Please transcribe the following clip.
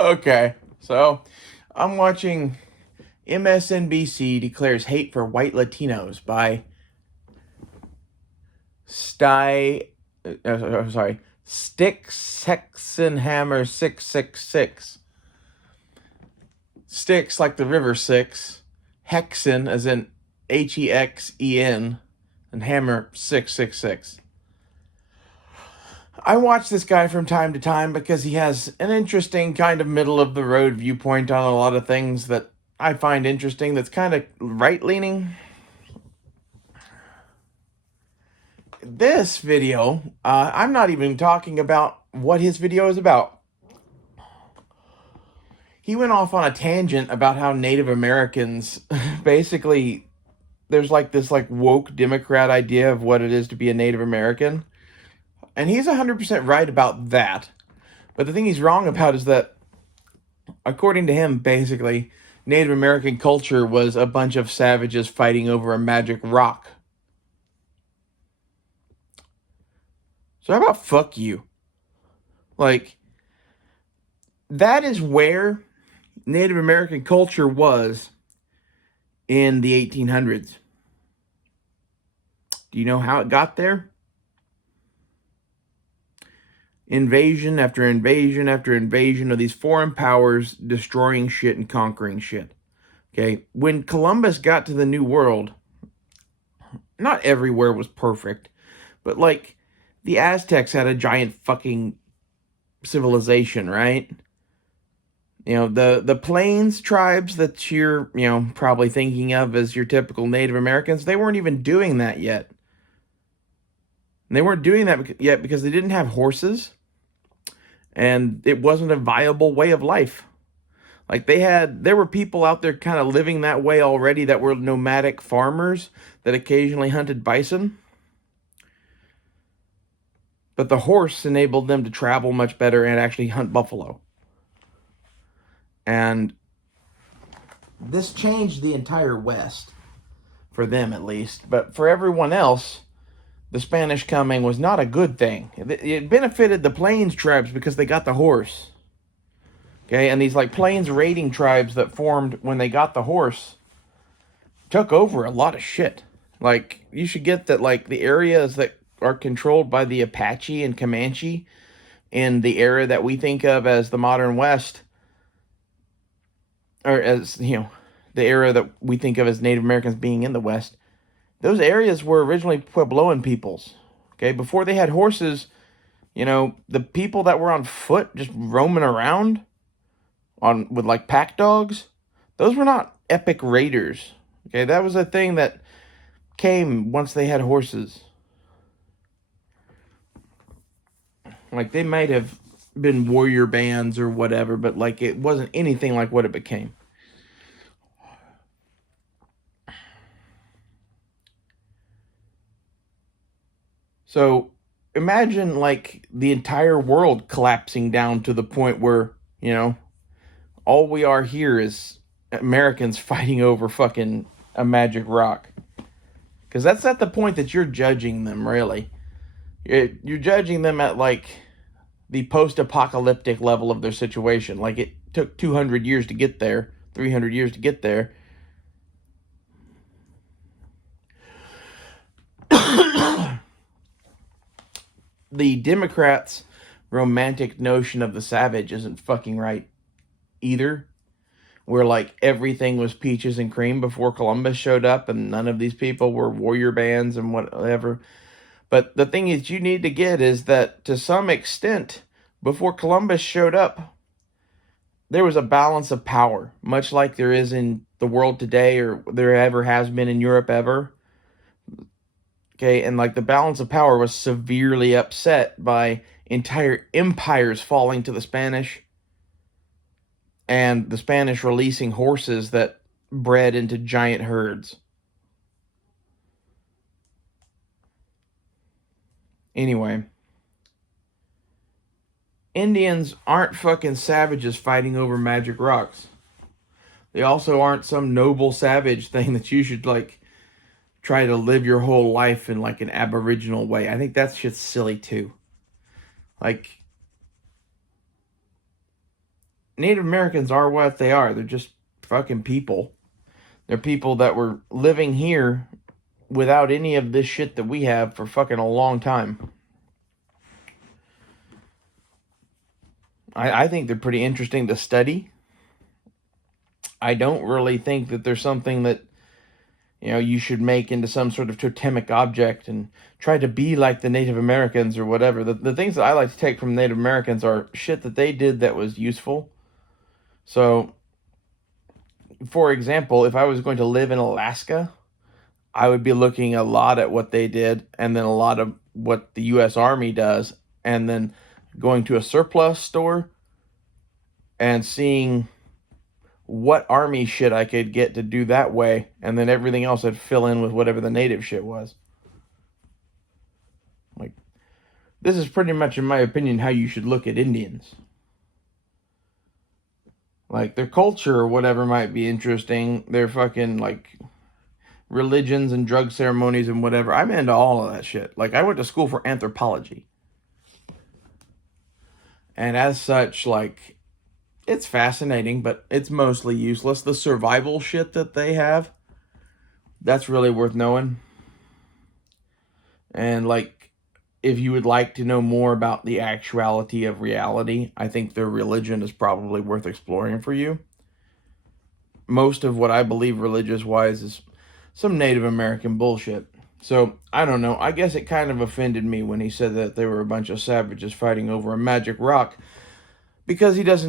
Okay, so I'm watching MSNBC declares hate for white Latinos by Sty, sorry, Stick Hexenhammer 666. Styx like the river Styx, Hexen as in Hexen, and Hammer 666. I watch this guy from time to time because he has an interesting kind of middle of the road viewpoint on a lot of things that I find interesting that's kind of right leaning. This video, I'm not even talking about what his video is about. He went off on a tangent about how Native Americans basically there's like this like woke Democrat idea of what it is to be a Native American. And he's 100% right about that. But the thing he's wrong about is that according to him, basically, Native American culture was a bunch of savages fighting over a magic rock. So how about fuck you? Like, that is where Native American culture was in the 1800s. Do you know how it got there? Invasion after invasion after invasion of these foreign powers destroying shit and conquering shit. Okay, when Columbus got to the New World, not everywhere was perfect, but like the Aztecs had a giant fucking civilization, right? You know, the Plains tribes that you're, probably thinking of as your typical Native Americans, they weren't even doing that yet. And they weren't doing that yet because they didn't have horses and it wasn't a viable way of life. Like there were people out there kind of living that way already that were nomadic farmers that occasionally hunted bison. But the horse enabled them to travel much better and actually hunt buffalo. And this changed the entire West, for them at least. But for everyone else, the Spanish coming was not a good thing. It benefited the Plains tribes because they got the horse. Okay, and these like Plains raiding tribes that formed when they got the horse took over a lot of shit. Like, you should get that, like, the areas that are controlled by the Apache and Comanche in the area that we think of as the modern West, or as, the area that we think of as Native Americans being in the West, those areas were originally Puebloan peoples. Okay, before they had horses, the people that were on foot just roaming around on with like pack dogs, those were not epic raiders. Okay, that was a thing that came once they had horses. Like, they might have been warrior bands or whatever, but like it wasn't anything like what it became. So imagine like the entire world collapsing down to the point where, all we are here is Americans fighting over fucking a magic rock. Because that's at the point that you're judging them, really. You're judging them at like the post-apocalyptic level of their situation. Like, it took 200 years to get there, 300 years to get there. The Democrats' romantic notion of the savage isn't fucking right either. Where like everything was peaches and cream before Columbus showed up, and none of these people were warrior bands and whatever. But the thing is, you need to get is that to some extent, before Columbus showed up, there was a balance of power, much like there is in the world today, or there ever has been in Europe ever. Okay, and like the balance of power was severely upset by entire empires falling to the Spanish, and the Spanish releasing horses that bred into giant herds. Anyway, Indians aren't fucking savages fighting over magic rocks. They also aren't some noble savage thing that you should like try to live your whole life in like an aboriginal way. I think that's just silly too. Like, Native Americans are what they are. They're just fucking people. They're people that were living here without any of this shit that we have for fucking a long time. I think they're pretty interesting to study. I don't really think that there's something that, you know, you should make into some sort of totemic object and try to be like the Native Americans or whatever. The things that I like to take from Native Americans are shit that they did that was useful. So, for example, if I was going to live in Alaska, I would be looking a lot at what they did and then a lot of what the U.S. Army does, and then going to a surplus store and seeing what army shit I could get to do that way, and then everything else I'd fill in with whatever the native shit was. Like, this is pretty much, in my opinion, how you should look at Indians. Like, their culture or whatever might be interesting. Their fucking, like, religions and drug ceremonies and whatever. I'm into all of that shit. Like, I went to school for anthropology. And as such, like, it's fascinating, but it's mostly useless. The survival shit that they have, that's really worth knowing. And, like, if you would like to know more about the actuality of reality, I think their religion is probably worth exploring for you. Most of what I believe religious-wise is some Native American bullshit. So, I don't know. I guess it kind of offended me when he said that they were a bunch of savages fighting over a magic rock, because he doesn't